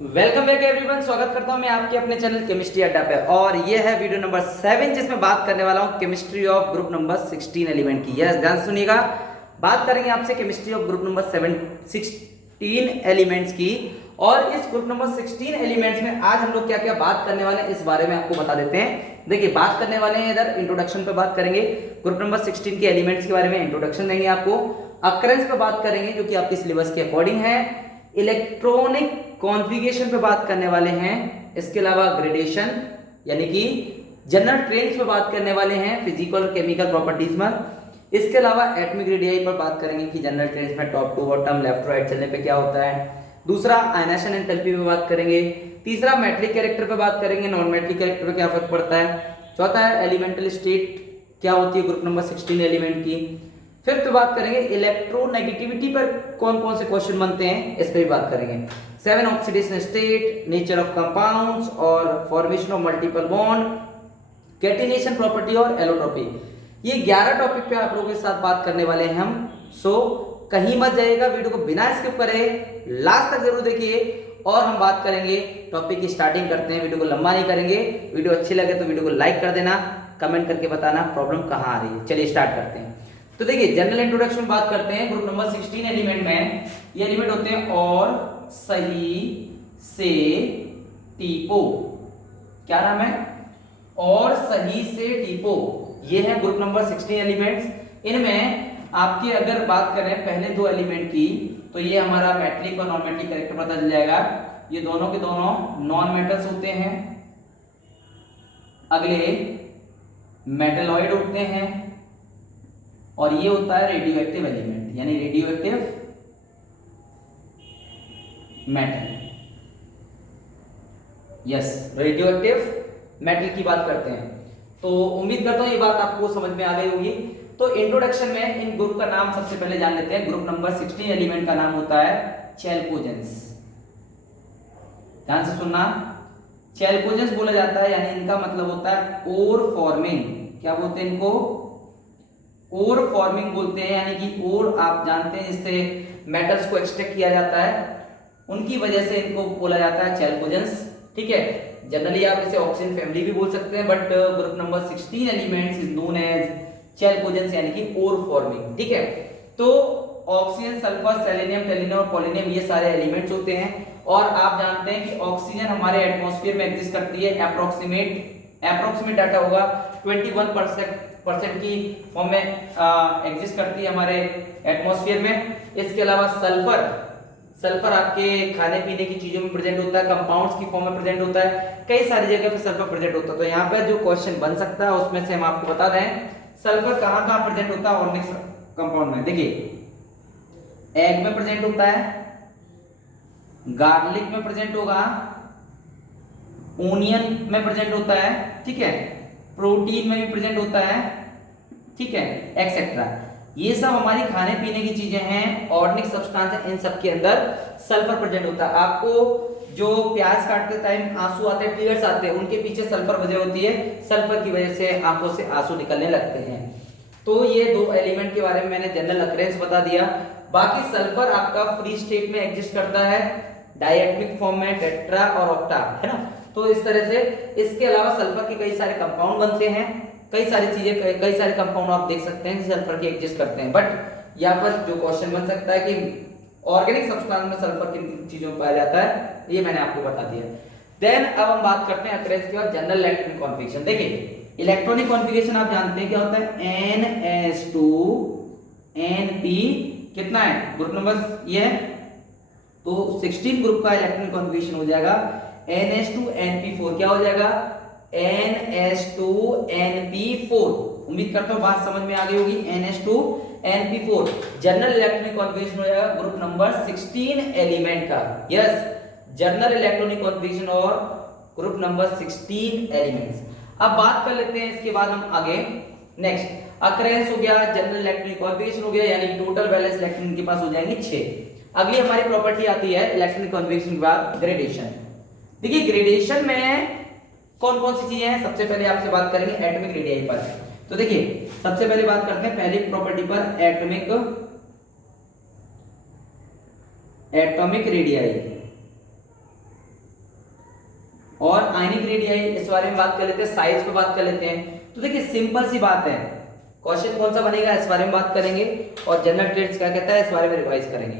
Welcome back everyone. स्वागत करता हूं मैं आपके अपने चैनल केमिस्ट्री अड्डा पे। और ये है वीडियो नंबर 7 जिसमें बात करने वाला हूं chemistry of group number 16 element की। यस, ध्यान सुनिएगा। बात करेंगे आपसे chemistry of group number 16 elements की। और इस ग्रुप नंबर 16 एलिमेंट्स में आज हम लोग क्या क्या बात करने वाले हैं इस बारे में आपको बता देते हैं। देखिए, बात करने वाले हैं इधर इंट्रोडक्शन पे बात करेंगे, ग्रुप नंबर 16 के एलिमेंट्स के बारे में इंट्रोडक्शन देंगे आपको। अकरेंस पे बात करेंगे जो कि आपके सिलेबस के अकॉर्डिंग है। इलेक्ट्रॉनिक कॉन्फ़िगरेशन पे बात करने वाले हैं। इसके अलावा ग्रेडेशन यानी कि जनरल ट्रेंड्स पे बात करने वाले हैं, फिजिकल और केमिकल प्रॉपर्टीज में। इसके अलावा एटॉमिक रेडियाई पर बात करेंगे कि जनरल ट्रेंड्स में top to bottom left right चलने पे क्या होता है। दूसरा आयनेशन एंथैल्पी पे बात करेंगे। तीसरा मेटलिक कैरेक्टर पे बात करेंगे, नॉन मेटलिक कैरेक्टर पे क्या फर्क पड़ता है। चौथा है एलिमेंटल स्टेट क्या होती है ग्रुप नंबर 16 एलिमेंट की। फिफ्थ बात करेंगे इलेक्ट्रोनेगेटिविटी पर कौन कौन से क्वेश्चन बनते हैं, इस पर भी बात करेंगे। 7 oxidation state, nature of compounds और formation of multiple bond, catenation property और एलोट्रोपी। ये 11 टॉपिक पे आप लोगों के साथ बात करने वाले हैं हम। सो कहीं मत जाइएगा, वीडियो को बिना स्किप करे लास्ट तक जरूर देखिए। और हम बात करेंगे टॉपिक की स्टार्टिंग करते हैं, वीडियो को लंबा नहीं करेंगे। वीडियो अच्छी लगे तो वीडियो को लाइक कर देना, कमेंट करके बताना प्रॉब्लम कहाँ आ रही है। चलिए स्टार्ट करते हैं। तो देखिए, जनरल इंट्रोडक्शन बात करते हैं। ग्रुप नंबर 16 एलिमेंट में ये एलिमेंट होते हैं और सही से टीपो। क्या नाम है? और सही से टीपो। ये है ग्रुप नंबर 16 एलिमेंट्स। इनमें आपके अगर बात करें पहले दो एलिमेंट की, तो ये हमारा मेटलिक और नॉन मेटलिक कैरेक्टर पता चल जाएगा। ये दोनों के दोनों नॉन मेटल्स होते हैं। अगले मेटलॉइड होते हैं। और ये होता है रेडियो एक्टिव एलिमेंट यानी radio active metal. Yes, radio active metal की बात करते हैं। तो उम्मीद करता हूं ये बात आपको समझ में आ गई होगी। तो इंट्रोडक्शन में इन ग्रुप का नाम सबसे पहले जान लेते हैं। ग्रुप नंबर 16 एलिमेंट का नाम होता है चैल्कोजेंस। ध्यान से सुनना, चैल्कोजेंस बोला जाता है यानी इनका मतलब होता है ओर फॉर्मिंग। क्या बोलते हैं इनको? ओर फॉर्मिंग बोलते हैं। यानी कि ओर आप जानते हैं जिससे मेटल्स को एक्सट्रैक्ट किया जाता है, उनकी वजह से इनको बोला जाता है चैल्कोजेंस। ठीक है, जनरली आप इसे ऑक्सीजन फैमिली भी बोल सकते हैं, but group number 16 elements is known as chalcogens यानी कि ओर फॉर्मिंग। ठीक है, तो ऑक्सीजन, सल्फर, सेलेनियम, टेलिनियम और पोलिनियम ये सारे एलिमेंट्स होते हैं। और आप जानते हैं कि ऑक्सीजन हमारे एटमॉस्फेयर में एग्जिस्ट करती है। अप्रोक्सीमेट डाटा होगा 21% की फॉर्म में एग्जिस्ट करती है हमारे एटमॉस्फेयर में। इसके अलावा सल्फर आपके खाने पीने की चीजों में प्रेजेंट होता है, कंपाउंड्स की फॉर्म में प्रेजेंट होता है, कई सारी जगह पे सल्फर प्रेजेंट होता है। तो यहाँ पे जो क्वेश्चन बन सकता है उसमें से हम आपको बता दें सल्फर कहाँ कहाँ प्रेजेंट होता है ऑर्गेनिक कंपाउंड में। देखिए, एग में प्रेजेंट होता है, गार्लिक में प्रेजेंट होगा, ओनियन में प्रेजेंट होता है, ठीक है, प्रोटीन में भी प्रेजेंट होता है, ठीक है, एक्सेट्रा। ये सब हमारी खाने पीने की चीजें हैं, ऑर्गेनिक सब्सटेंस है, इन सब के अंदर सल्फर प्रेजेंट होता है। आपको जो प्याज काटते टाइम आंसू आते हैं, टीयर्स आते हैं, उनके पीछे सल्फर वजह होती है। सल्फर की वजह से आंखों से आंसू निकलने लगते हैं। तो ये दो एलिमेंट के बारे में मैंने जनरल अकरेंस बता दिया। बाकी सल्फर आपका फ्री स्टेट में एग्जिस्ट करता है, डायटोमिक फॉर्म में, टेट्रा और ऑक्टा, है ना। तो इस तरह से इसके अलावा सल्फर के कई सारे कंपाउंड बनते हैं, कई सारी चीजें, कई सारे कंपाउंड आप देख सकते हैं सल्फर के एग्जिस्ट करते हैं। बट यहाँ पर जो क्वेश्चन बन सकता है कि ऑर्गेनिक सब्सटेंस में सल्फर किन चीजों में पाया जाता है, ये मैंने आपको बता दिया। देन अब हम बात करते हैं अकरेंस के बाद जनरल इलेक्ट्रॉनिक कॉन्फ़िगरेशन। देखिए, इलेक्ट्रॉनिक कॉन्फ़िगरेशन आप जानते हैं क्या होता है, NS2 NP कितना है ग्रुप नंबर ये है, तो 16 ग्रुप का इलेक्ट्रॉनिक कॉन्फ़िगरेशन हो जाएगा NS2 NP4। क्या हो जाएगा? NS2 NP4। उम्मीद करता हूं बात समझ में आ गई होगी। NS2 NP4 general electronic configuration हो जाएगा ग्रुप नंबर 16 एलिमेंट का। यस, जनरल इलेक्ट्रॉनिक कॉन्फ़िगरेशन और ग्रुप नंबर 16 एलिमेंट्स। अब बात कर लेते हैं इसके बाद हम आगे। नेक्स्ट अकरेंस हो गया, जनरल इलेक्ट्रॉनिक कॉन्फ़िगरेशन हो गया, यानी टोटल वैलेंस इलेक्ट्रॉन के पास हो जाएंगे 6। अगली हमारी प्रॉपर्टी आती है इलेक्ट्रॉनिक कॉन्फ़िगरेशन के बाद ग्रेडेशन। देखिए, ग्रेडेशन में कौन कौन सी चीजें हैं, सबसे पहले आपसे बात करेंगे एटॉमिक रेडियाई पर। तो देखिए, सबसे पहले बात करते हैं पहली प्रॉपर्टी पर, एटॉमिक रेडियाई। आयनिक रेडियाई, इस बारे में बात कर लेते हैं, साइज पे बात कर लेते हैं। तो देखिए सिंपल सी बात है, क्वेश्चन कौन सा बनेगा इस बारे में बात करेंगे, और जनरल ट्रेड्स क्या कहता है इस बारे में रिवाइज करेंगे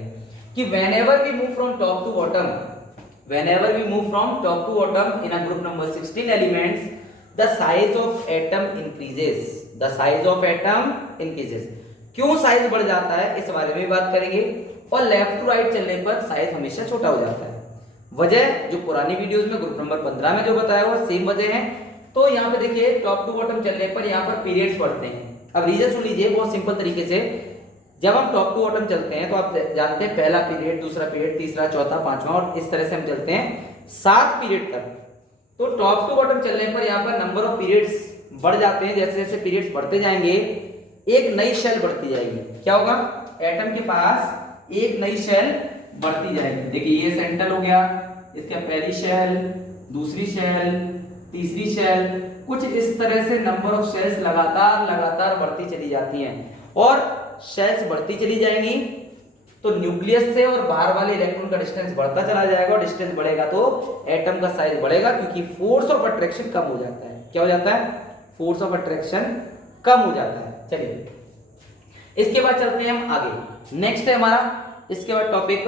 कि whenever we move from top to bottom, whenever we move from top to bottom in a group number 16 elements, the size of atom increases, the size of atom increases. क्यों size बढ़ जाता है इस बारे में बात करेंगे, और लेफ्ट टू राइट चलने पर साइज हमेशा छोटा हो जाता है। वजह जो पुरानी वीडियोस में ग्रुप नंबर 15 में जो बताया हुआ सेम वजह है। तो यहाँ पे देखिए टॉप टू बॉटम चलने पर यहाँ पर पीरियड्स बढ़ते हैं। अब रीजन सुन लीजिए बहुत सिंपल तरीके से, जब हम टॉप टू बॉटम चलते हैं तो आप जानते हैं पहला पीरियड, दूसरा पीरियड, तीसरा, चौथा, पांचवा, और इस तरह से हम चलते हैं 7 पीरियड तक। तो टॉप टू बॉटम चलने पर यहाँ पर नंबर ऑफ पीरियड्स बढ़ जाते हैं। जैसे जैसे पीरियड्स बढ़ते जाएंगे एक नई शेल बढ़ती जाएगी। क्या होगा, एटम के पास एक नई शेल बढ़ती जाएगी। देखिए ये सेंटर हो गया, इसका पहली शेल, दूसरी शेल, तीसरी शेल, कुछ इस तरह से नंबर ऑफ शेल्स लगातार लगातार बढ़ती चली जाती हैं, और शेल्स बढ़ती चली जाएंगी तो न्यूक्लियस से और बाहर वाले इलेक्ट्रॉन का डिस्टेंस बढ़ता चला जाएगा, और डिस्टेंस बढ़ेगा तो एटम का साइज बढ़ेगा, क्योंकि फोर्स ऑफ अट्रैक्शन कम हो जाता है। क्या हो जाता है, फोर्स ऑफ अट्रैक्शन कम हो जाता है। चलिए इसके बाद चलते हैं हम आगे, नेक्स्ट है हमारा इसके बाद टॉपिक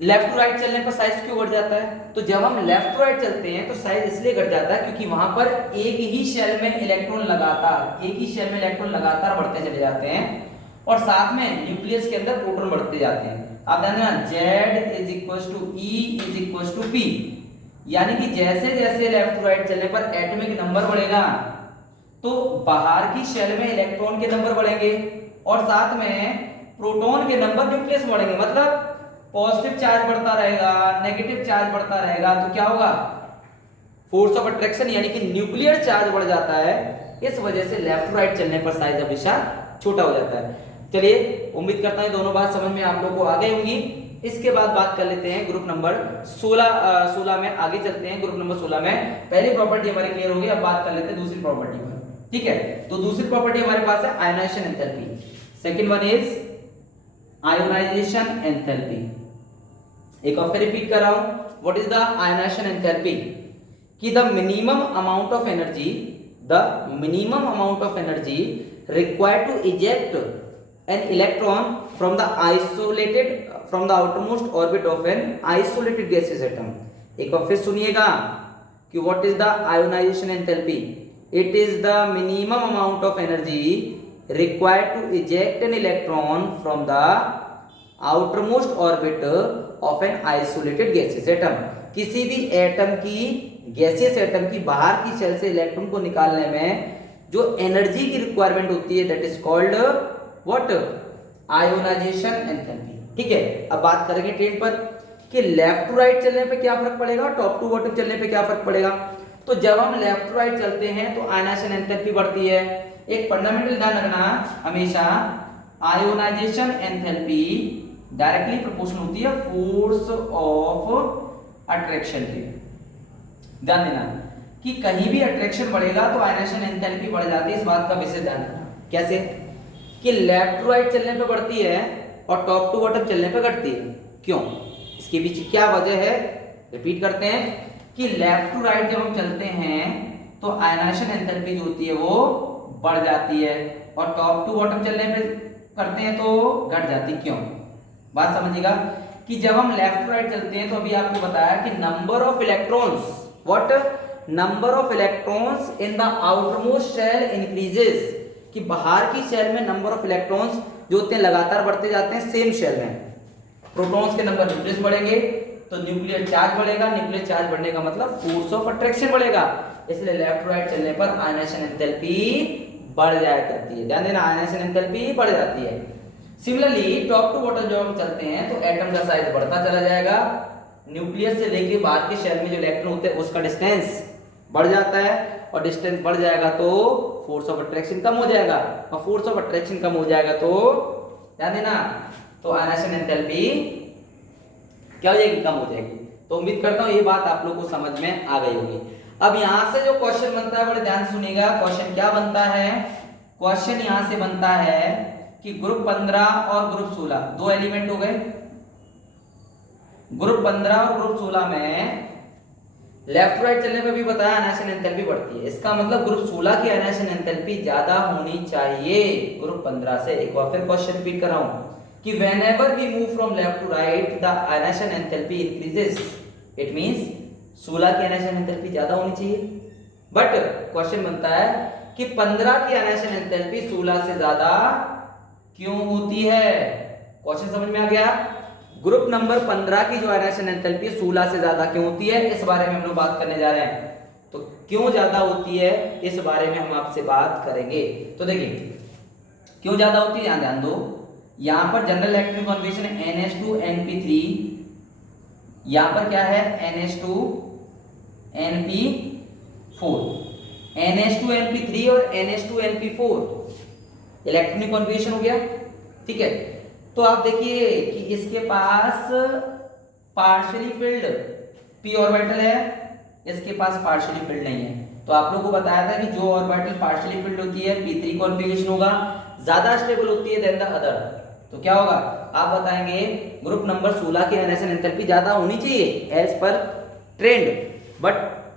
लेफ्ट टू राइट चलने पर साइज क्यों बढ़ जाता है। तो जब हम लेफ्ट टू राइट चलते हैं तो साइज इसलिए घट जाता है क्योंकि वहां पर एक ही शेल में इलेक्ट्रॉन लगातार, एक ही शेल में इलेक्ट्रॉन लगातार बढ़ते चले जाते हैं, और साथ में न्यूक्लियस के अंदर प्रोटॉन बढ़ते जाते हैं। आप ध्यान देना, Z is equal to E is equal to P, यानी कि जैसे जैसे लेफ्ट टू राइट चलने पर एटॉमिक नंबर बढ़ेगा तो बाहर की शेल में इलेक्ट्रॉन के नंबर बढ़ेंगे, और साथ में प्रोटॉन के नंबर न्यूक्लियस बढ़ेंगे। मतलब पॉजिटिव चार्ज बढ़ता रहेगा, नेगेटिव चार्ज बढ़ता रहेगा, तो क्या होगा, फोर्स ऑफ अट्रैक्शन यानी कि न्यूक्लियर चार्ज बढ़ जाता है। इस वजह से लेफ्ट टू राइट चलने पर साइज हमेशा छोटा हो जाता है। चलिए उम्मीद करता हूं दोनों बात समझ में आप लोगों को आ गई होंगी। इसके बाद बात कर लेते हैं ग्रुप नंबर 16 में आगे चलते हैं। ग्रुप नंबर 16 में पहली प्रॉपर्टी हमारी क्लियर हो गई, अब बात कर लेते हैं दूसरी प्रॉपर्टी पर। ठीक है, तो दूसरी प्रॉपर्टी हमारे पास है ionization enthalpy. Second one is ionization enthalpy. एक और फिर रिपीट कर रहा हूं, what is the ionization enthalpy, कि the minimum amount of energy, the minimum amount of energy required to eject an electron from the outermost orbit of an isolated gaseous atom। एक बार फिर सुनिएगा कि what is the ionization enthalpy, it is the minimum amount of energy required to eject an electron from the outermost orbit of an isolated gaseous atom। किसी भी atom की, gaseous atom की बाहर की शेल से इलेक्ट्रॉन को निकालने में जो एनर्जी की रिक्वायरमेंट होती है that is called what, ionisation enthalpy. ठीक है, अब बात करेंगे ट्रेन पर कि लेफ्ट टू राइट चलने पे क्या फर्क पड़ेगा, टॉप टू बॉटम चलने पे क्या फर्क पड़ेगा। तो जब हम लेफ्ट टू राइट चलते हैं तो आयोनाइजेशन एंथैल्पी बढ़ती है। एक फंडामेंटल ध्यान रखना, हमेशा आयोनाइजेशन एंथैल्पी डायरेक्टली प्रोपोर्शनल होती है फोर्स ऑफ अट्रैक्शन के। ध्यान देना कि कहीं भी अट्रैक्शन बढ़ेगा तो आयोनाइजेशन एंथैल्पी बढ़ जाती है, इस बात का विशेष ध्यान रखना। कैसे कि लेफ्ट टू राइट चलने पे बढ़ती है और टॉप टू बॉटम चलने पे घटती है। क्यों, इसके पीछे क्या वजह है, रिपीट करते हैं कि लेफ्ट टू राइट जब हम चलते हैं तो आयोनाइजेशन एंथैल्पी जो होती है वो बढ़ जाती है, और टॉप टू बॉटम चलने पे करते हैं तो घट जाती है। क्यों, बात समझिएगा कि जब हम लेफ्ट टू राइट चलते हैं तो अभी आपको बताया कि number of electrons, what, number of electrons in the outermost shell increases, कि बाहर की शेल में नंबर ऑफ इलेक्ट्रॉन्स जो होते हैं लगातार बढ़ते जाते हैं सेम शेल में। प्रोटॉन्स के नंबर न्यूक्लियस बढ़ेंगे तो न्यूक्लियर चार्ज बढ़ेगा, न्यूक्लियर चार्ज बढ़ने का मतलब फोर्स ऑफ अट्रैक्शन बढ़ेगा, इसलिए लेफ्ट टू राइट चलने पर आयोनाइजेशन एंथैल्पी बढ़ जाया करती है। ध्यान देना, आयोनाइजेशन एंथैल्पी बढ़ जाती है। सिमिलरली टॉप टू बॉटम जब हम चलते हैं तो एटम का साइज बढ़ता चला जाएगा, न्यूक्लियस से लेके बाहर के शेल में जो इलेक्ट्रॉन होते हैं उसका डिस्टेंस बढ़ जाता है, और डिस्टेंस बढ़ जाएगा तो फोर्स ऑफ अट्रैक्शन कम हो जाएगा, और फोर्स ऑफ अट्रैक्शन कम हो जाएगा तो ध्यान देना, तो आयोनाइजेशन एंथैल्पी क्या हो जाएगी, कम हो जाएगी। तो उम्मीद करता हूं ये बात आप लोगों को समझ में आ गई होगी। अब यहां से जो क्वेश्चन बनता है बड़े ध्यान से सुनिएगा, क्वेश्चन क्या बनता है, क्वेश्चन यहां से बनता है कि ग्रुप 15 और ग्रुप 16 दो एलिमेंट हो गए, ग्रुप 15 और ग्रुप 16 में लेफ्ट टू राइट चलने पे भी बताया आयनाइजेशन एंथैल्पी बढ़ती है। इसका मतलब ग्रुप 16 की आयनाइजेशन एंथैल्पी ज्यादा होनी चाहिए ग्रुप 15 से। एक बार फिर क्वेश्चन रिपीट कर रहा हूं कि whenever we move from left to right the ionization enthalpy increases, it means 16 की ionization enthalpy ज्यादा होनी चाहिए। बट क्वेश्चन बनता है कि 15 की ionization enthalpy 16 से ज्यादा क्यों होती है। क्वेश्चन समझ में आ गया। ग्रुप नंबर 15 की जो ionization enthalpy 16 से ज्यादा क्यों होती है, इस बारे में हम लोग बात करने जा रहे हैं। तो क्यों ज्यादा होती है इस बारे में हम आपसे बात करेंगे। तो देखिए क्यों ज्यादा होती है, ध्यान दो। यहां पर जनरल इलेक्ट्रॉनिक कॉन्फ़िगरेशन है NH2NP3, यहां पर क्या है NH2NP4, NH2NP3 और NH2NP4 इलेक्ट्रॉनिक कॉन्फ़िगरेशन हो गया, ठीक है। तो आप देखिए कि इसके पास पार्शियली फिल्ड p ऑर्बिटल है, इसके पास पार्शियली फिल्ड नहीं है। तो आप लोगों को बताया था कि जो ऑर्बिटल पार्शियली फिल्ड होती है p3 कॉन्फ़िगरेशन होगा, ज्यादा स्टेबल होती है देन द अदर। तो क्या होगा आप बताएंगे ग्रुप नंबर 16 की आयनाइजेशन एंथैल्पी ज्यादा होनी चाहिए एज पर ट्रेंड, बट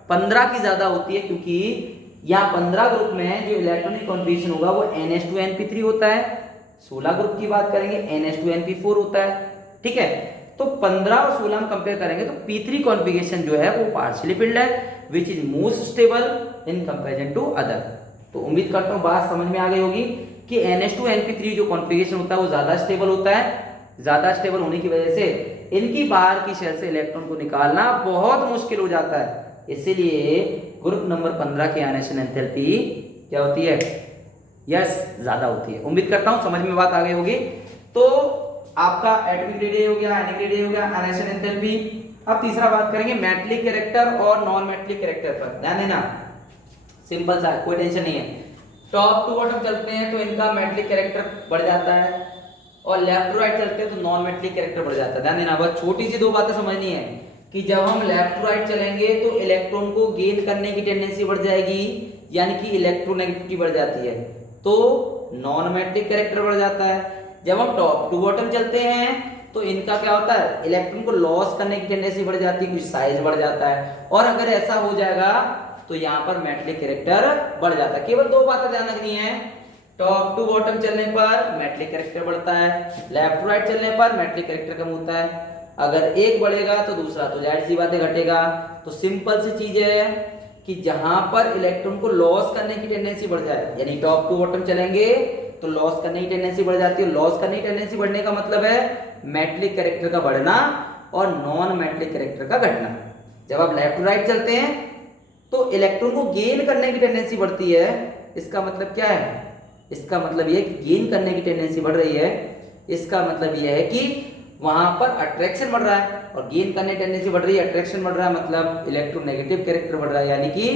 15 की ज्यादा होती है क्योंकि यहाँ 15 ग्रुप में जो इलेक्ट्रॉनिक कॉन्फ़िगरेशन होगा वो NH2NP3 होता है। 16 ग्रुप की बात करेंगे NH2NP4 होता है, ठीक है। तो 15 और 16 में कंपेयर करेंगे तो P3 कॉन्फ़िगरेशन जो है वो पार्शियली फिल्ड है which is most stable in comparison to other. तो उम्मीद करता हूँ बात समझ में आ गई होगी कि NH2NP3 जो कॉन्फ़िगरेशन होता है वो ज्यादा स्टेबल होता है। ज्यादा स्टेबल होने की वजह से इनकी बाहर की शेल से इलेक्ट्रॉन को निकालना बहुत मुश्किल हो जाता है, इसीलिए ग्रुप नंबर 15 की आयनाइजेशन एंथैल्पी क्या होती है, यस ज्यादा होती है। उम्मीद करता हूं समझ में बात आ गई होगी। तो आपका एटॉमिक रेडियस हो गया, आयनिक रेडियस हो गया, आयनाइजेशन एंथैल्पी। अब तीसरा बात करेंगे मेटलिक कैरेक्टर और नॉन मेटलिक कैरेक्टर पर। ध्यान देना, सिंपल सा, कोई टेंशन नहीं है। टॉप टू बॉटम चलते हैं तो इनका मेटलिक कैरेक्टर बढ़ जाता है, और लेफ्ट टू राइट चलते हैं तो नॉन मेटलिक कैरेक्टर बढ़ जाता है। ध्यान देना, बस छोटी सी दो बातें समझनी है कि जब हम लेफ्ट टू राइट चलेंगे तो इलेक्ट्रॉन को गेन करने की टेंडेंसी बढ़ जाएगी, यानी कि इलेक्ट्रोनेगेटिविटी बढ़ जाती है, तो नॉन मेटलिक कैरेक्टर बढ़ जाता है। जब हम टॉप टू बॉटम चलते हैं तो इनका क्या होता है, इलेक्ट्रॉन को लॉस करने की टेंडेंसी बढ़ जाती है, कुछ साइज बढ़ जाता है, और अगर ऐसा हो जाएगा तो यहाँ पर मेटलिक कैरेक्टर बढ़ जाता है। केवल दो बातें ध्यान रखनी है, टॉप टू बॉटम चलने पर मेटलिक कैरेक्टर बढ़ता है, लेफ्ट टू राइट चलने पर मेटलिक कैरेक्टर कम होता है। अगर एक बढ़ेगा तो दूसरा तो जाहिर सी बात है घटेगा। तो सिंपल सी चीज है कि जहां पर इलेक्ट्रॉन को लॉस करने की टेंडेंसी बढ़ जाए, यानी टॉप टू बॉटम चलेंगे तो लॉस करने की टेंडेंसी बढ़ जाती है। लॉस करने की टेंडेंसी बढ़ने का मतलब है मेटलिक कैरेक्टर का बढ़ना और नॉन मेटलिक कैरेक्टर का घटना। जब आप लेफ्ट टू राइट चलते हैं तो इलेक्ट्रॉन को गेन करने की टेंडेंसी बढ़ती है। इसका मतलब क्या है, इसका मतलब यह कि गेन करने की टेंडेंसी बढ़ रही है। इसका मतलब यह है कि वहां पर अट्रैक्शन बढ़ रहा है, और गेन करने की टेंडेंसी बढ़ रही है, अट्रैक्शन बढ़ रहा है, मतलब इलेक्ट्रोनेगेटिव कैरेक्टर बढ़ रहा है, यानी कि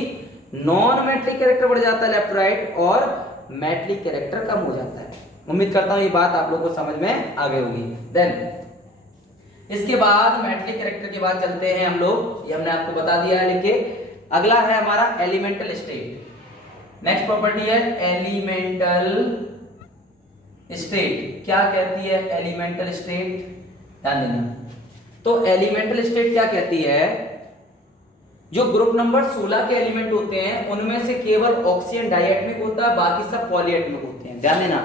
नॉन मेटलिक कैरेक्टर बढ़ जाता है लेफ्ट राइट, और मेटलिक कैरेक्टर कम हो जाता है। उम्मीद करता हूं ये बात आप लोगों को समझ में आ गई होगी। देन इसके बाद मेटलिक कैरेक्टर के बाद चलते हैं हम लोग, ये हमने आपको बता दिया है लिख के। अगला है हमारा एलिमेंटल स्टेट। नेक्स्ट प्रॉपर्टी है एलिमेंटल स्टेट। क्या कहती है एलिमेंटल स्टेट, ध्यान देना। तो एलिमेंटल स्टेट क्या कहती है, जो ग्रुप नंबर 16 के एलिमेंट होते हैं उनमें से केवल ऑक्सीजन डायएटमिक होता है, बाकी सब पॉलीएटमिक होते हैं। ध्यान देना,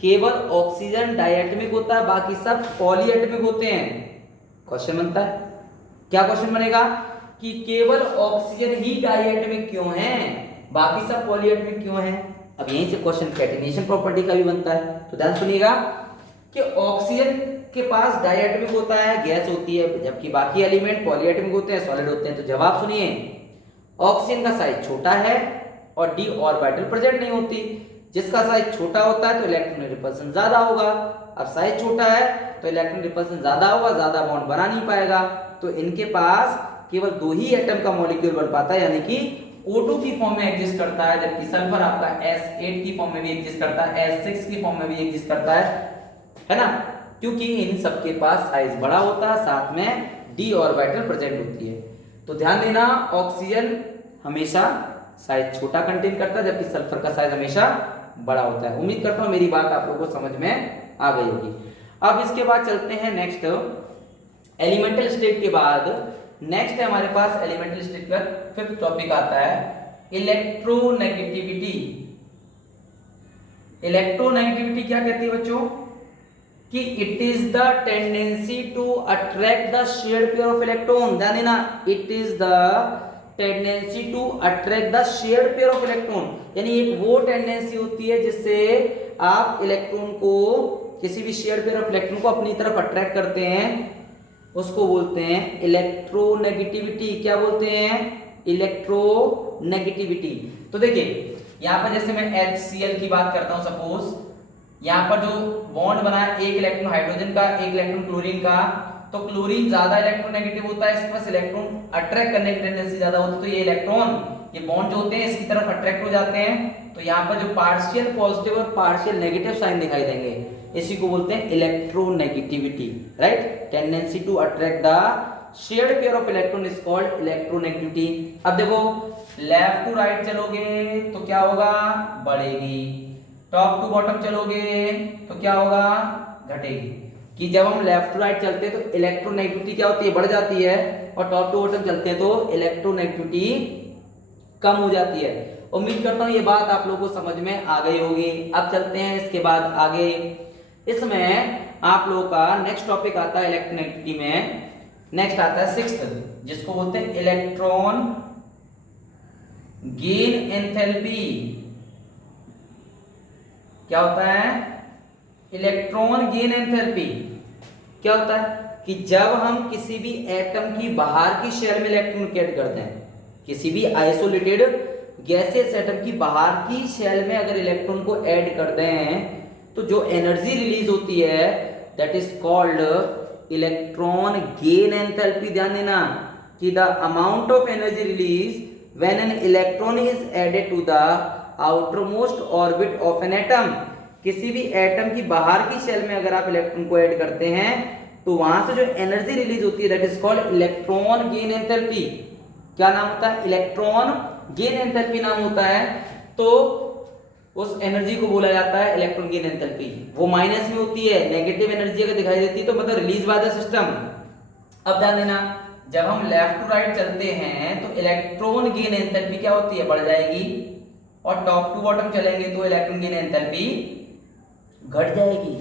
केवल ऑक्सीजन डायएटमिक होता है, बाकी सब पॉलीएटमिक होते हैं। क्वेश्चन बनता है, क्या क्वेश्चन बनेगा कि केवल ऑक्सीजन ही डायएटमिक क्यों है, बाकी सब पॉलीएटमिक क्यों है। अब यहीं से क्वेश्चन कैटिनेशन प्रॉपर्टी का भी बनता है। तो ध्यान सुनिएगा कि ऑक्सीजन के पास डायएटमिक होता है, गैस होती है, जबकि बाकी एलिमेंट पॉलीएटमिक होते हैं, सॉलिड होते हैं। तो जवाब सुनिए, ऑक्सीजन का साइज छोटा है और डी ऑर्बिटल प्रेजेंट नहीं होती। जिसका साइज छोटा होता है तो इलेक्ट्रॉन रिपल्सन ज्यादा होगा। अब साइज छोटा है तो इलेक्ट्रॉन रिपल्सन ज्यादा होगा, ज्यादा बॉन्ड बना नहीं पाएगा। तो इनके पास केवल दो ही एटम का मॉलिक्यूल बन पाता है, यानी कि O2 की फॉर्म में एग्जिस्ट करता है, जबकि सल्फर आपका S8 की फॉर्म में भी एग्जिस्ट करता है, S6 की फॉर्म में भी एग्जिस्ट करता है ना, क्योंकि इन सबके पास साइज बड़ा होता है, साथ में d ऑर्बिटल प्रेजेंट होती है। तो ध्यान देना, ऑक्सीजन हमेशा साइज छोटा कंटेन करता है, जबकि सल्फर का साइज हमेशा बड़ा होता है। उम्मीद करता हूं मेरी बात आप लोगों को समझ में आ गई होगी। अब इसके बाद चलते हैं नेक्स्ट, एलिमेंटल स्टेट के बाद नेक्स्ट है हमारे पास एलिमेंटल स्ट्रक्चर, फिफ्थ टॉपिक आता है इलेक्ट्रोनेगेटिविटी। इलेक्ट्रोनेगेटिविटी क्या कहती है बच्चों कि it is the tendency to attract the shared pair of electron. ध्यान देना, it is the tendency to attract the shared pair of electron, यानी एक वो टेंडेंसी होती है जिससे आप इलेक्ट्रॉन को, किसी भी शेयर्ड पेयर ऑफ इलेक्ट्रॉन को अपनी तरफ अट्रैक्ट करते हैं, उसको बोलते हैं इलेक्ट्रोनेगेटिविटी। क्या बोलते हैं? इलेक्ट्रोनेगेटिविटी। तो देखिए यहां पर जैसे मैं HCl की बात करता हूं, सपोज यहां पर जो बॉन्ड बना है एक इलेक्ट्रॉन हाइड्रोजन का, एक इलेक्ट्रॉन क्लोरीन का, तो क्लोरीन ज्यादा इलेक्ट्रोनेगेटिव होता है, इसके पास इलेक्ट्रॉन अट्रैक्ट करने की टेंडेंसी ज्यादा होती है, तो ये इलेक्ट्रॉन, ये बॉन्ड जो होते हैं इसकी तरफ अट्रैक्ट हो जाते हैं। तो यहाँ पर जो पार्शियल पॉजिटिव और पार्शियल नेगेटिव साइन दिखाई देंगे, इसी को बोलते हैं electronegativity, right. Tendency to attract the shared pair of electron is called electronegativity. अब देखो लेफ्ट टू राइट चलोगे तो क्या होगा? बढ़ेगी। टॉप टू बॉटम चलोगे तो क्या होगा? घटेगी। कि जब हम लेफ्ट टू राइट चलते हैं तो इलेक्ट्रोनेगेटिविटी क्या होती है? बढ़ जाती है, और टॉप टू बॉटम चलते हैं तो इलेक्ट्रोनेगेटिविटी कम हो जाती है। उम्मीद करता हूं ये बात आप लोगों को समझ में आ गई होगी। अब चलते हैं इसके बाद आगे। इसमें आप लोगों का नेक्स्ट टॉपिक आता है इलेक्ट्रोनेगेटिविटी में, नेक्स्ट आता है सिक्स्थ, जिसको बोलते हैं इलेक्ट्रॉन गेन एंथैल्पी। क्या होता है? इलेक्ट्रॉन गेन एंथैल्पी क्या होता है कि जब हम किसी भी एटम की बाहर की शेल में इलेक्ट्रॉन ऐड करते हैं, किसी भी आइसोलेटेड गैसियस एटम की बाहर की शेल में अगर इलेक्ट्रॉन को ऐड करते हैं तो जो एनर्जी रिलीज होती है that is called electron gain enthalpy. ध्यान देना कि the amount of energy release when an electron is added to the outermost orbit of an atom. किसी भी एटम की बाहर की शेल में अगर आप इलेक्ट्रॉन को ऐड करते हैं तो वहां से जो एनर्जी रिलीज होती है that is called electron gain enthalpy. क्या नाम होता है? इलेक्ट्रॉन गेन एंथैल्पी नाम होता है। तो उस एनर्जी को बोला जाता है इलेक्ट्रॉन गेन एंथैल्पी। वो माइनस में होती है, नेगेटिव एनर्जी अगर दिखाई देती है तो मतलब रिलीज बाय द सिस्टम। अब ध्यान देना, जब हम लेफ्ट टू राइट चलते हैं तो इलेक्ट्रॉन गेन एंथैल्पी क्या होती है? बढ़ जाएगी, और टॉप टू बॉटम चलेंगे तो इलेक्ट्रॉन गेन एंथैल्पी घट जाएगी।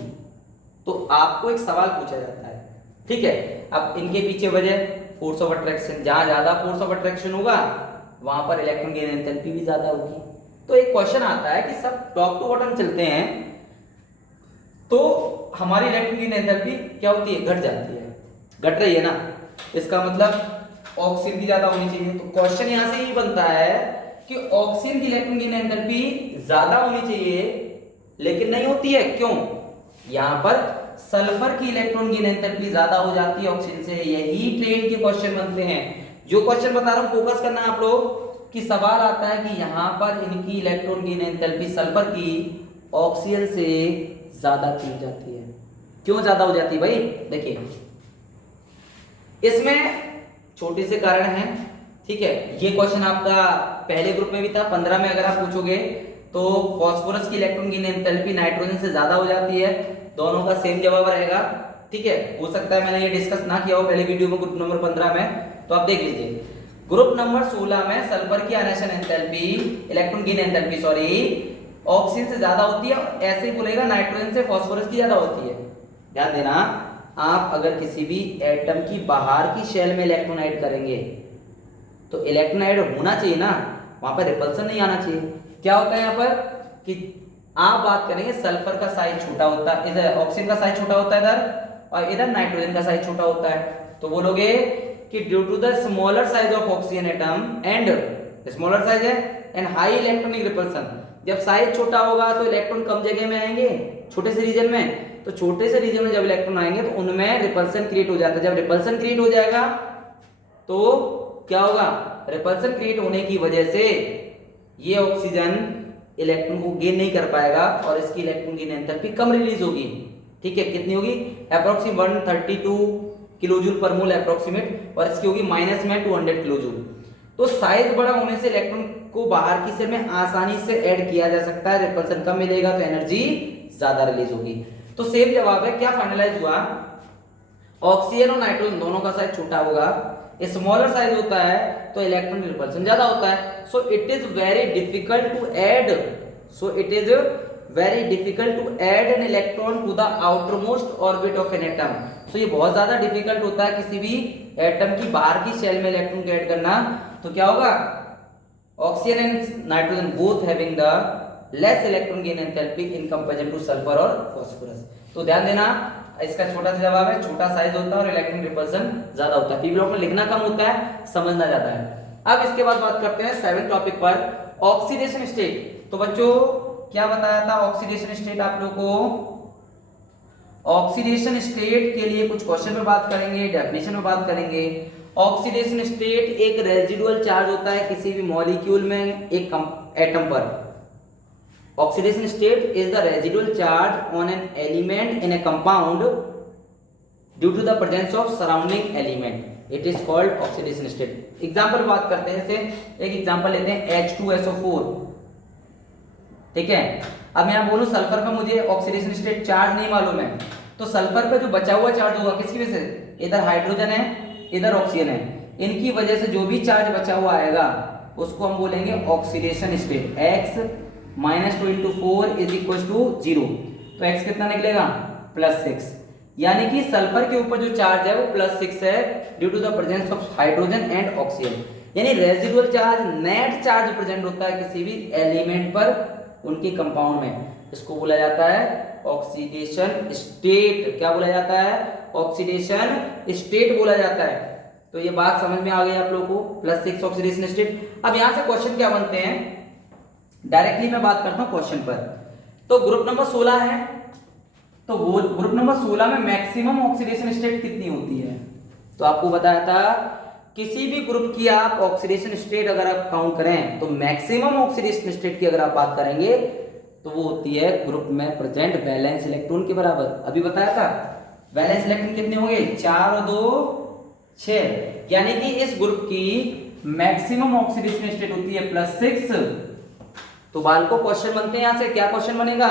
तो आपको एक सवाल पूछा जाता है, ठीक है, अब इनके पीछे वजह फोर्स ऑफ अट्रैक्शन, जहां ज्यादा फोर्स ऑफ अट्रैक्शन होगा वहां पर इलेक्ट्रॉन गेन एंथैल्पी भी ज्यादा होगी। तो एक क्वेश्चन आता है कि सब टॉप टू बॉटम चलते हैं तो हमारी इलेक्ट्रॉन गेन एंथैल्पी क्या होती है? घट जाती है, घट रही है ना, इसका मतलब ऑक्सीजन की ज्यादा होनी चाहिए। तो क्वेश्चन यहां से ये बनता है कि ऑक्सीजन की इलेक्ट्रॉन गेन एंथैल्पी ज्यादा होनी चाहिए, लेकिन नहीं होती है। क्यों? यहां पर सल्फर की इलेक्ट्रॉन गेन एंथैल्पी ज्यादा हो जाती है ऑक्सीजन से। यही ट्रेन के क्वेश्चन बनते हैं। जो क्वेश्चन बता रहा हूं फोकस करना आप लोग, कि सवाल आता है कि यहां पर इनकी इलेक्ट्रॉन गेन एंथैल्पी सल्फर की ऑक्सीजन से ज्यादा क्यों जाती है? क्यों ज्यादा हो जाती है भाई? देखिए इसमें छोटे से कारण हैं, ठीक है। ये क्वेश्चन आपका पहले ग्रुप में भी था, 15 में अगर आप पूछोगे तो फास्फोरस की इलेक्ट्रॉन गेन एंथैल्पी नाइट्रोजन से ज्यादा हो जाती है। दोनों का सेम जवाब रहेगा, ठीक है। हो सकता है मैंने ये डिस्कस ना किया हो पहले वीडियो में ग्रुप नंबर 15 में, तो आप देख लीजिए। ग्रुप नंबर 16 में सल्फर की ionisation enthalpy, electron gain enthalpy sorry, oxygen से ज्यादा होती है। ऐसे ही बोलेगा नाइट्रोजन से फास्फोरस की ज्यादा होती है। ध्यान देना, आप अगर किसी भी एटम की बाहर की शेल में इलेक्ट्रॉन ऐड करेंगे तो इलेक्ट्रॉन ऐड होना चाहिए ना, वहां पर रिपल्सन नहीं आना चाहिए। क्या होता है यहाँ पर कि आप बात करेंगे सल्फर का साइज छोटा होता है, इधर ऑक्सीजन का साइज छोटा होता है इधर, और इधर नाइट्रोजन का साइज छोटा होता है। तो बोलोगे कि due to the smaller size of oxygen atom and smaller size है एंड हाई इलेक्ट्रॉनिक रिपल्सन, जब साइज छोटा होगा तो इलेक्ट्रॉन कम जगह में आएंगे, छोटे से रीजन में। तो छोटे से रीजन में जब इलेक्ट्रॉन आएंगे तो उनमें रिपल्सन क्रिएट हो जाता है। जब रिपल्सन क्रिएट हो जाएगा तो क्या होगा? रिपल्सन क्रिएट होने की वजह से ये ऑक्सीजन इलेक्ट्रॉन को गेन नहीं कर पाएगा और इसकी इलेक्ट्रॉन गेन एंथैल्पी कम रिलीज होगी, ठीक है। कितनी होगी? अप्रोक्सीमेट 132 किलोजूल पर मोल अप्रोक्सीमेट, और इसकी होगी माइनस में 200 किलोजूल। तो साइज बड़ा होने से इलेक्ट्रॉन को बाहर की शेल में आसानी से ऐड किया जा सकता है, रिपल्सन कम मिलेगा तो एनर्जी ज्यादा रिलीज होगी। तो सेम जवाब है। क्या फाइनलाइज हुआ? ऑक्सीजन और नाइट्रोजन दोनों का साइज छोटा होगा, स्मॉलर साइज होता है तो इलेक्ट्रॉन रिपल्सन ज्यादा होता है। So it is very difficult to add, so it is very difficult to add an electron to the outermost orbit of an atom. So ये बहुत ज्यादा डिफिकल्ट होता है किसी भी एटम की बाहर की शेल में इलेक्ट्रॉन को ऐड करना। तो क्या होगा, oxygen and nitrogen both having the less electron gain enthalpy in comparison two sulphur और फास्फोरस। तो ध्यान देना, इसका छोटा सा जवाब है, छोटा साइज होता है और इलेक्ट्रॉन रिपल्सन ज्यादा होता है। पी ब्लॉक में लिखना कम होता है, समझना ज्यादा है। अब इसके बाद बात करते हैं 7 टॉपिक पर, ऑक्सीडेशन स्टेट। तो बच्चों क्या बताया था ऑक्सीडेशन स्टेट आप लोगों को? ऑक्सीडेशन स्टेट के लिए कुछ क्वेश्चन में बात करेंगे, डेफिनेशन में बात करेंगे। ऑक्सीडेशन स्टेट एक रेजिडुअल चार्ज होता है किसी भी मॉलिक्यूल में, एक एटम पर। Oxidation state is the residual charge on an element in a compound due to the presence of surrounding element, it is called oxidation state. Example बात करते हैं, जैसे एक एग्जांपल लेते हैं H2SO4, ठीक है। अब मैं बोलूं सल्फर का मुझे ऑक्सीडेशन स्टेट चार्ज नहीं मालूम है, तो सल्फर पे जो बचा हुआ चार्ज होगा किसकी वजह से, इधर हाइड्रोजन है इधर ऑक्सीजन है, इनकी वजह से जो भी चार्ज बचा हुआ आएगा उसको हम बोलेंगे ऑक्सीडेशन स्टेट। x -2 × 4 = 0, तो x कितना निकलेगा +6, यानी कि सल्फर के ऊपर जो चार्ज है वो +6 है due to the presence of hydrogen and oxygen. यानी residual charge net charge present होता है किसी भी एलिमेंट पर उनके कंपाउंड में, इसको बोला जाता है ऑक्सीडेशन स्टेट। क्या बोला जाता है, ऑक्सीडेशन स्टेट बोला जाता है। तो ये बात समझ में आ गई आप लोगों को, +6 ऑक्सीडेशन स्टेट। अब यहां से क्वेश्चन क्या बनते हैं, डायरेक्टली मैं बात करता हूं क्वेश्चन पर। तो ग्रुप नंबर 16 है, तो ग्रुप नंबर 16 में मैक्सिमम ऑक्सीडेशन स्टेट कितनी होती है? तो आपको बताया था किसी भी ग्रुप की आप ऑक्सीडेशन स्टेट अगर आप काउंट करें तो मैक्सिमम ऑक्सीडेशन स्टेट की अगर आप बात करेंगे तो वो होती है ग्रुप में प्रेजेंट वैलेंस इलेक्ट्रॉन के बराबर। अभी बताया था वैलेंस इलेक्ट्रॉन कितने होंगे, 4 और 2 6, यानी कि इस ग्रुप की मैक्सिमम ऑक्सीडेशन स्टेट होती है +6। तो बाल को क्वेश्चन बनते हैं, यहां से क्या क्वेश्चन बनेगा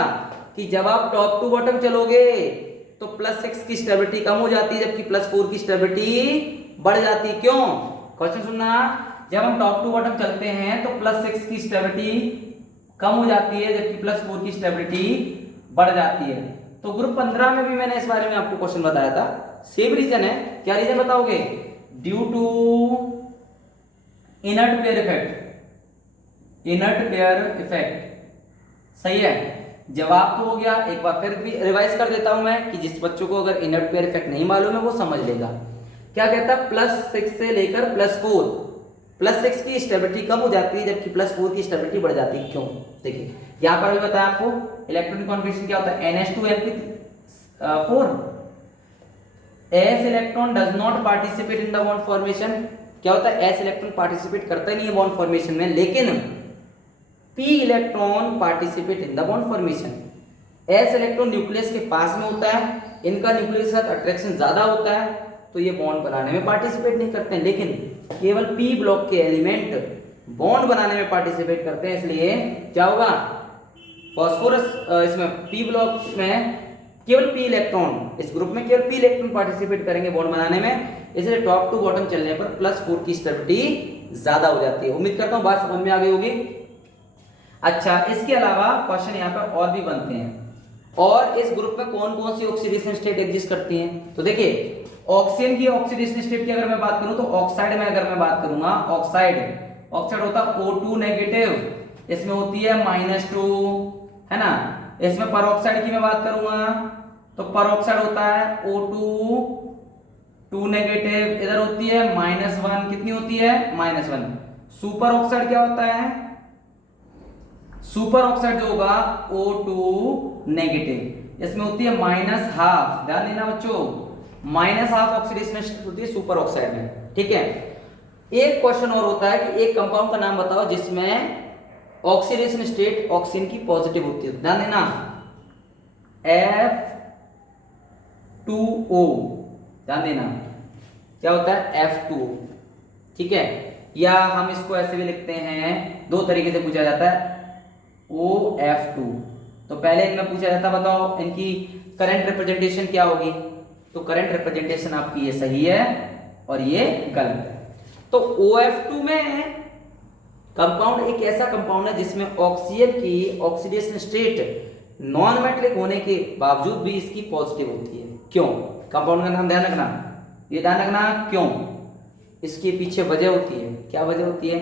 कि जब आप टॉप टू बॉटम चलोगे तो +6 की स्टेबिलिटी कम हो जाती है जबकि +4 की स्टेबिलिटी बढ़ जाती। क्यों, क्वेश्चन सुनना, जब हम टॉप टू बॉटम चलते हैं तो +6 की स्टेबिलिटी कम हो जाती है जबकि +4 की स्टेबिलिटी बढ़ जाती है। तो ग्रुप 15 में भी मैंने इस बारे में आपको क्वेश्चन बताया था, सेम रीजन है। क्या रीजन बताओगे, due to inert pair effect, inert pair effect, सही है। जवाब तो हो गया, एक बार फिर भी रिवाइज कर देता हूं मैं कि जिस बच्चों को अगर इनर्ट पेयर इफेक्ट नहीं मालूम है वो समझ लेगा। क्या कहता है, +6 से लेकर +4, +6 की स्टेबिलिटी कम हो जाती है जबकि +4 की स्टेबिलिटी बढ़ जाती है। क्यों, देखिए यहां पर भी बताया आपको इलेक्ट्रॉनिक कॉन्फ़िगरेशन क्या होता है, NH2Sp4, S electron does not participate in the bond formation. क्या होता है, S इलेक्ट्रॉन पार्टिसिपेट करता ही नहीं है बॉन्ड फॉर्मेशन में, लेकिन P electron participate in the bond formation. S electron nucleus के पास में होता है, इनका न्यूक्लियस के साथ अट्रैक्शन ज्यादा होता है तो ये बॉन्ड बनाने में पार्टिसिपेट नहीं करते हैं, लेकिन केवल P ब्लॉक के एलिमेंट बॉन्ड बनाने में पार्टिसिपेट करते हैं। इसलिए क्या होगा, फास्फोरस इसमें P ब्लॉक में केवल P इलेक्ट्रॉन, इस ग्रुप में केवल P इलेक्ट्रॉन पार्टिसिपेट करेंगे बॉन्ड बनाने में, इसलिए टॉप टू बॉटम चलने पर +4 की स्टेबिलिटी ज्यादा हो जाती है। उम्मीद करता हूं बात समझ में आ गई होगी। अच्छा, इसके अलावा क्वेश्चन यहाँ पर और भी बनते हैं, और इस ग्रुप में कौन कौन सी ऑक्सीडेशन स्टेट एग्जिस्ट करती हैं। तो देखिए ऑक्सीजन की ऑक्सीडेशन स्टेट की अगर मैं बात करूं तो ऑक्साइड में अगर मैं बात करूंगा, ऑक्साइड होता है O2 नेगेटिव, इसमें होती है -2, है ना। इसमें परऑक्साइड की मैं बात करूंगा तो परऑक्साइड होता है O2 2 नेगेटिव, इधर होती है -1, कितनी होती है -1। सुपर ऑक्साइड क्या होता है, सुपर ऑक्साइड जो होगा O2 नेगेटिव, इसमें होती है -½ ध्यान देना बच्चों, -½ ऑक्सीडेशन स्टेट होती है सुपर ऑक्साइड में, ठीक है। एक क्वेश्चन और होता है कि एक कंपाउंड का नाम बताओ जिसमें ऑक्सीडेशन स्टेट ऑक्सीजन की पॉजिटिव होती है। ध्यान देना, F2O, ध्यान देना क्या होता है F2O, ठीक है। या हम इसको ऐसे भी लिखते हैं, दो तरीके से पूछा जाता है OF2। तो पहले इनमें पूछा जाता है बताओ इनकी करंट रिप्रेजेंटेशन क्या होगी, तो तो करंट रिप्रेजेंटेशन आपकी ये सही है और ये गलत है। तो OF2 में कंपाउंड एक ऐसा कंपाउंड है जिसमें ऑक्सीजन की ऑक्सीडेशन स्टेट नॉन मेटलिक होने के बावजूद भी इसकी पॉजिटिव होती है। क्यों? कंपाउंड का नाम ध्यान रखना, ये ध्यान रखना क्यों, इसके पीछे वजह होती है। क्या वजह होती है?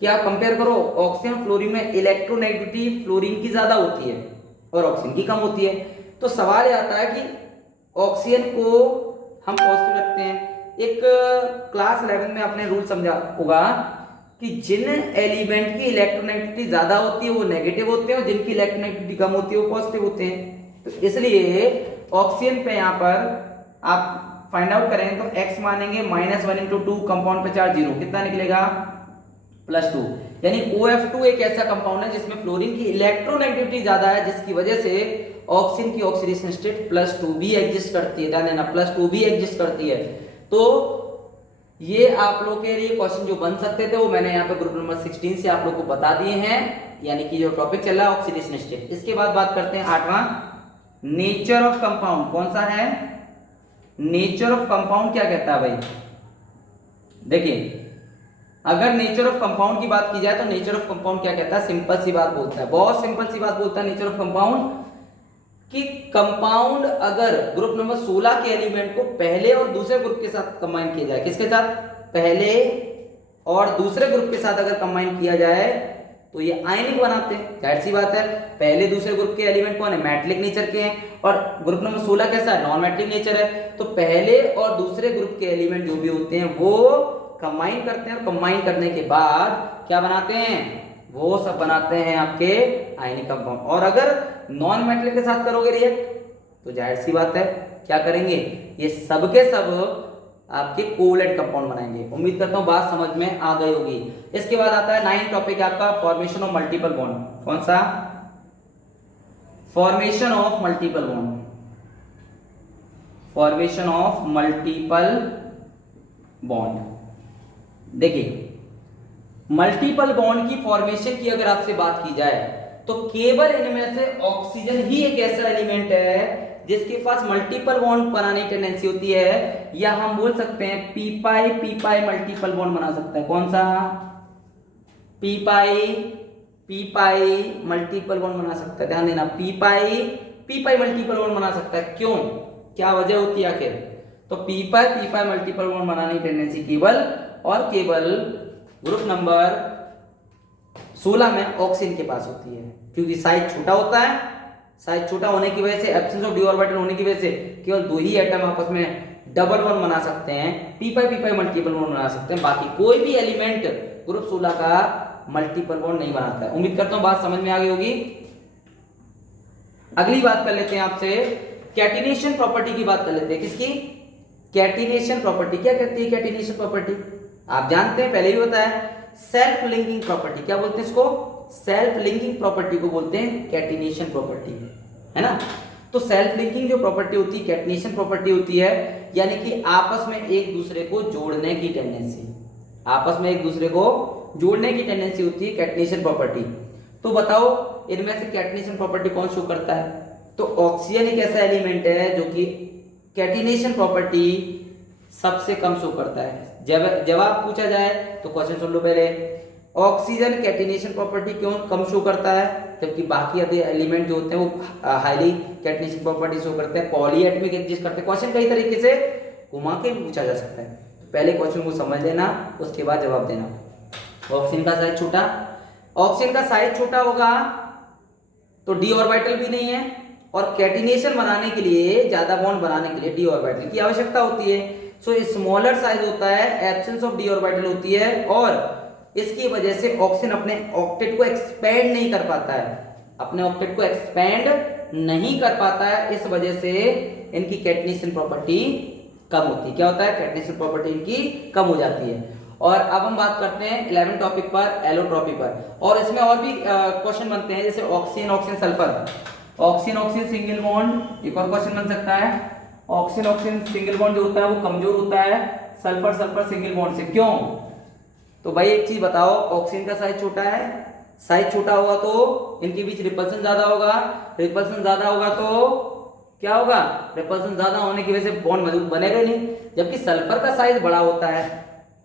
कि आप कंपेयर करो ऑक्सीजन फ्लोरीन में इलेक्ट्रोनेगेटिविटी फ्लोरीन की ज्यादा होती है और ऑक्सीजन की कम होती है। तो सवाल ये आता है कि ऑक्सीजन को हम पॉजिटिव रखते हैं। एक क्लास 11 में आपने रूल समझा होगा कि जिन एलिमेंट की इलेक्ट्रोनेगेटिविटी ज्यादा होती है वो नेगेटिव होते हैं और जिनकी इलेक्ट्रोनेगेटिविटी कम होती है वो पॉजिटिव होते हैं। तो इसलिए ऑक्सीजन पे यहाँ पर आप फाइंड आउट करें तो x मानेंगे -1 × 2, कंपाउंड पे चार्ज 0, कितना निकलेगा +2। यानी OF2 एक ऐसा कंपाउंड है जिसमें फ्लोरीन की इलेक्ट्रोनेगेटिविटी ज्यादा है, जिसकी वजह से ऑक्सीजन की ऑक्सीडेशन स्टेट +2 भी एग्जिस्ट करती है। ध्यान देना, +2 भी एग्जिस्ट करती है। तो ये आप लोग के लिए क्वेश्चन जो बन सकते थे वो मैंने यहाँ पे ग्रुप नंबर 16 से आप लोग को बता दिए हैं, यानी कि जो टॉपिक चल रहा है ऑक्सीडेशन स्टेट। इसके बाद बात करते हैं 8वां, नेचर ऑफ कंपाउंड। कौन सा है? नेचर ऑफ कंपाउंड क्या कहता है भाई? देखिए, अगर नेचर ऑफ कंपाउंड की बात की जाए तो नेचर ऑफ कंपाउंड क्या कहता है? सिंपल सी बात बोलता है, बहुत सिंपल सी बात बोलता है नेचर ऑफ कंपाउंड कि कंपाउंड अगर ग्रुप नंबर 16 के एलिमेंट को पहले और दूसरे ग्रुप के साथ कंबाइन किया जाए, किसके साथ? पहले और दूसरे ग्रुप के साथ अगर कंबाइन किया जाए तो ये आयनिक बनाते हैं। जाहिर सी बात है, पहले दूसरे ग्रुप के एलिमेंट कौन है? मेटलिक नेचर के हैं और ग्रुप नंबर 16 कैसा है? नॉन मेटलिक नेचर है। तो पहले और दूसरे ग्रुप के एलिमेंट जो भी होते हैं वो कंबाइन करते हैं और कंबाइन करने के बाद क्या बनाते हैं? वो सब बनाते हैं आपके आयनिक कंपाउंड। और अगर नॉन मेटलिक के साथ करोगे रिएक्ट तो जाहिर सी बात है क्या करेंगे? ये सब के सब आपके कोवैलेंट कंपाउंड बनाएंगे। उम्मीद करता हूं बात समझ में आ गई होगी। इसके बाद आता है 9 टॉपिक आपका फॉर्मेशन ऑफ मल्टीपल बॉन्ड। कौन सा? Formation of multiple bond. Formation of multiple bond. देखिए, मल्टीपल बॉन्ड की फॉर्मेशन की अगर आपसे बात की जाए तो केवल इनमें से ऑक्सीजन ही एक ऐसा एलिमेंट है जिसके पास मल्टीपल बॉन्ड बनाने की टेंडेंसी होती है, या हम बोल सकते हैं पी पाई मल्टीपल बॉन्ड बना सकता है। कौन सा? पी पाई मल्टीपल बॉन्ड बना सकता है। ध्यान देना, पी पाई मल्टीपल बॉन्ड बना सकता है। क्यों? क्या वजह होती है आखिर? तो पी पाई मल्टीपल बॉन्ड बनाने की टेंडेंसी केवल और केवल ग्रुप नंबर 16 में ऑक्सीजन के पास होती है, क्योंकि साइज छोटा होता है। साइज छोटा होने की वजह से, एब्सेंस ऑफ डी ऑर्बिटल होने की वजह से केवल 2 ही एटम आपस में डबल बॉन्ड बना सकते हैं, पी पाई मल्टीपल बॉन्ड बना सकते हैं। बाकी कोई भी एलिमेंट ग्रुप 16 का मल्टीपल बॉन्ड नहीं बनाता है। उम्मीद करता हूं बात समझ में आ गई होगी। अगली बात कर लेते हैं आपसे, कैटिनेशन प्रॉपर्टी की बात कर लेते हैं। किसकी? Catenation property. क्या कहती है कैटिनेशन प्रॉपर्टी? आप जानते हैं, पहले भी होता है, सेल्फ लिंकिंग प्रॉपर्टी। क्या बोलते हैं इसको? सेल्फ लिंकिंग प्रॉपर्टी को बोलते हैं कैटिनेशन प्रॉपर्टी, है ना। तो सेल्फ लिंकिंग जो प्रॉपर्टी होती है कैटिनेशन प्रॉपर्टी होती है, यानी कि आपस में एक दूसरे को जोड़ने की टेंडेंसी, आपस में एक दूसरे को जोड़ने की टेंडेंसी होती है कैटिनेशन प्रॉपर्टी। तो बताओ इनमें से कैटिनेशन प्रॉपर्टी कौन शो करता है? तो ऑक्सीजन एक ऐसा एलिमेंट है जो कि कैटिनेशन प्रॉपर्टी सबसे कम शो करता है। जब जवाब पूछा जाए तो क्वेश्चन सुन लो पहले, ऑक्सीजन कैटिनेशन प्रॉपर्टी क्यों कम शो करता है जबकि बाकी अदर एलिमेंट जो होते हैं वो हाईली कैटिनेशन प्रॉपर्टी शो करते हैं, पॉलीएटमिक एग्जिस्ट करते हैं। क्वेश्चन कई तरीके से घुमा के भी पूछा जा सकता है। पहले क्वेश्चन को समझ लेना, उसके बाद जवाब देना। ऑक्सीजन का साइज छोटा, ऑक्सीजन का साइज छोटा होगा तो डी ऑर्बिटल भी नहीं है, और कैटिनेशन बनाने के लिए, ज्यादा बॉन्ड बनाने के लिए डी ऑर्बिटल की आवश्यकता होती है। सो स्मॉलर साइज होता है, एब्सेंस ऑफ डी ऑर्बिटल होती है, और इसकी वजह से ऑक्सीजन अपने ऑक्टेट को एक्सपेंड नहीं कर पाता है, अपने ऑक्टेट को एक्सपेंड नहीं कर पाता है। इस वजह से इनकी कैटिनेशन प्रॉपर्टी कम होती है। क्या होता है? कैटिनेशन प्रॉपर्टी इनकी कम हो जाती है। और अब हम बात करते हैं 11 टॉपिक पर, एलोट्रॉपी पर। और इसमें और भी क्वेश्चन बनते हैं, जैसे oxygen sulphur, oxygen single bond, एक और क्वेश्चन बन सकता है। ऑक्सीजन सिंगल बॉन्ड जो होता है वो कमजोर होता है सल्फर सिंगल बॉन्ड से। क्यों? तो भाई एक चीज बताओ, ऑक्सीजन का साइज छोटा है, साइज छोटा होगा तो इनके बीच रिपल्सन ज्यादा होगा, रिपल्सन ज्यादा होगा तो क्या होगा, रिपल्सन ज्यादा होने की वजह से बॉन्ड मजबूत बनेगा नहीं। जबकि सल्फर का साइज बड़ा होता है,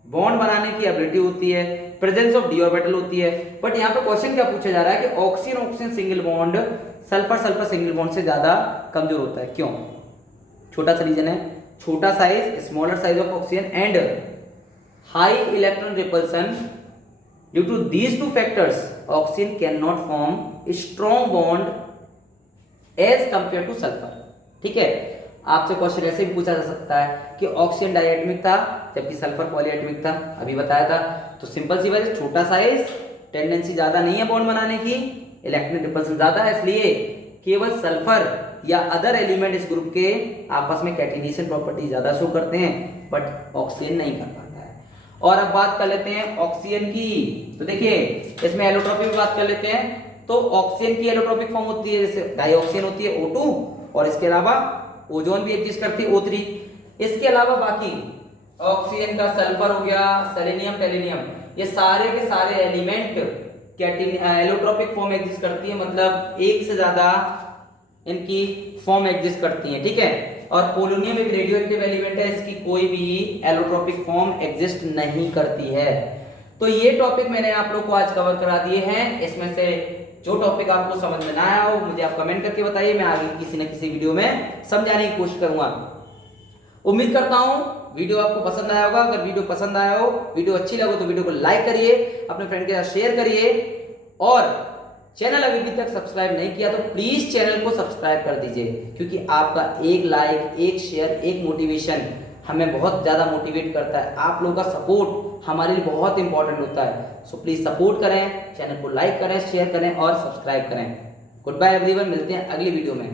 बॉन्ड बनाने की एबिलिटी होती है, प्रेजेंस ऑफ डी ऑर्बिटल होती है। बट यहाँ पे क्वेश्चन क्या पूछा जा रहा है कि oxygen oxygen single bond sulphur sulphur single bond से ज्यादा कमजोर होता है, क्यों? छोटा सा रीजन है, छोटा size, smaller size of oxygen and high electron repulsion. Due to these two factors oxygen can not form strong bond as compare to sulphur. ठीक है, आपसे क्वेश्चन ऐसे भी पूछा जा सकता है कि ऑक्सीजन डायएटमिक था जबकि सल्फर पॉलीएटमिक था, अभी बताया था। तो सिंपल सी बात है, छोटा साइज, टेंडेंसी ज्यादा नहीं है बॉन्ड बनाने की, इलेक्ट्रॉन रिपल्सन ज्यादा है, इसलिए केवल सल्फर या अदर एलिमेंट इस ग्रुप के आपस में कैटिनेशन प्रॉपर्टी ज्यादा शो करते हैं, बट ऑक्सीजन नहीं कर पाता है। और अब बात कर लेते हैं ऑक्सीजन की। तो देखिए इसमें एलोट्रोपी की बात कर लेते हैं। तो ऑक्सीजन की एलोट्रोपिक फॉर्म होती है, जैसे डाइऑक्सीजन होती है O2, और इसके अलावा ओजोन भी एग्जिस्ट करती है O3। इसके अलावा बाकी ऑक्सीजन का सल्फर हो गया, सेलेनियम, टेलेनियम, ये सारे के सारे एलिमेंट एलोट्रोपिक फॉर्म एग्जिस्ट करती है, मतलब एक से ज्यादा इनकी फॉर्म एग्जिस्ट करती है। ठीक है, और पोलोनियम एक रेडियोएक्टिव एलिमेंट है, इसकी कोई भी एलोट्रोपिक फॉर्म एग्जिस्ट नहीं करती है। तो ये टॉपिक मैंने आप लोग को आज कवर करा दिए हैं। इसमें से जो टॉपिक आपको समझ में ना आया हो मुझे आप कमेंट करके बताइए, मैं आगे किसी न किसी वीडियो में समझाने की कोशिश करूंगा। उम्मीद करता हूं वीडियो आपको पसंद आया होगा। अगर वीडियो पसंद आया हो, वीडियो अच्छी लगे तो वीडियो को लाइक करिए, अपने फ्रेंड के साथ शेयर करिए, और चैनल अभी तक सब्सक्राइब नहीं किया तो प्लीज चैनल को सब्सक्राइब कर दीजिए, क्योंकि आपका एक लाइक, एक शेयर, एक मोटिवेशन हमें बहुत ज्यादा मोटिवेट करता है। आप लोगों का सपोर्ट हमारे लिए बहुत इंपॉर्टेंट होता है। सो प्लीज सपोर्ट करें, चैनल को लाइक करें, शेयर करें और सब्सक्राइब करें। गुड बाय एवरीवन, मिलते हैं अगली वीडियो में।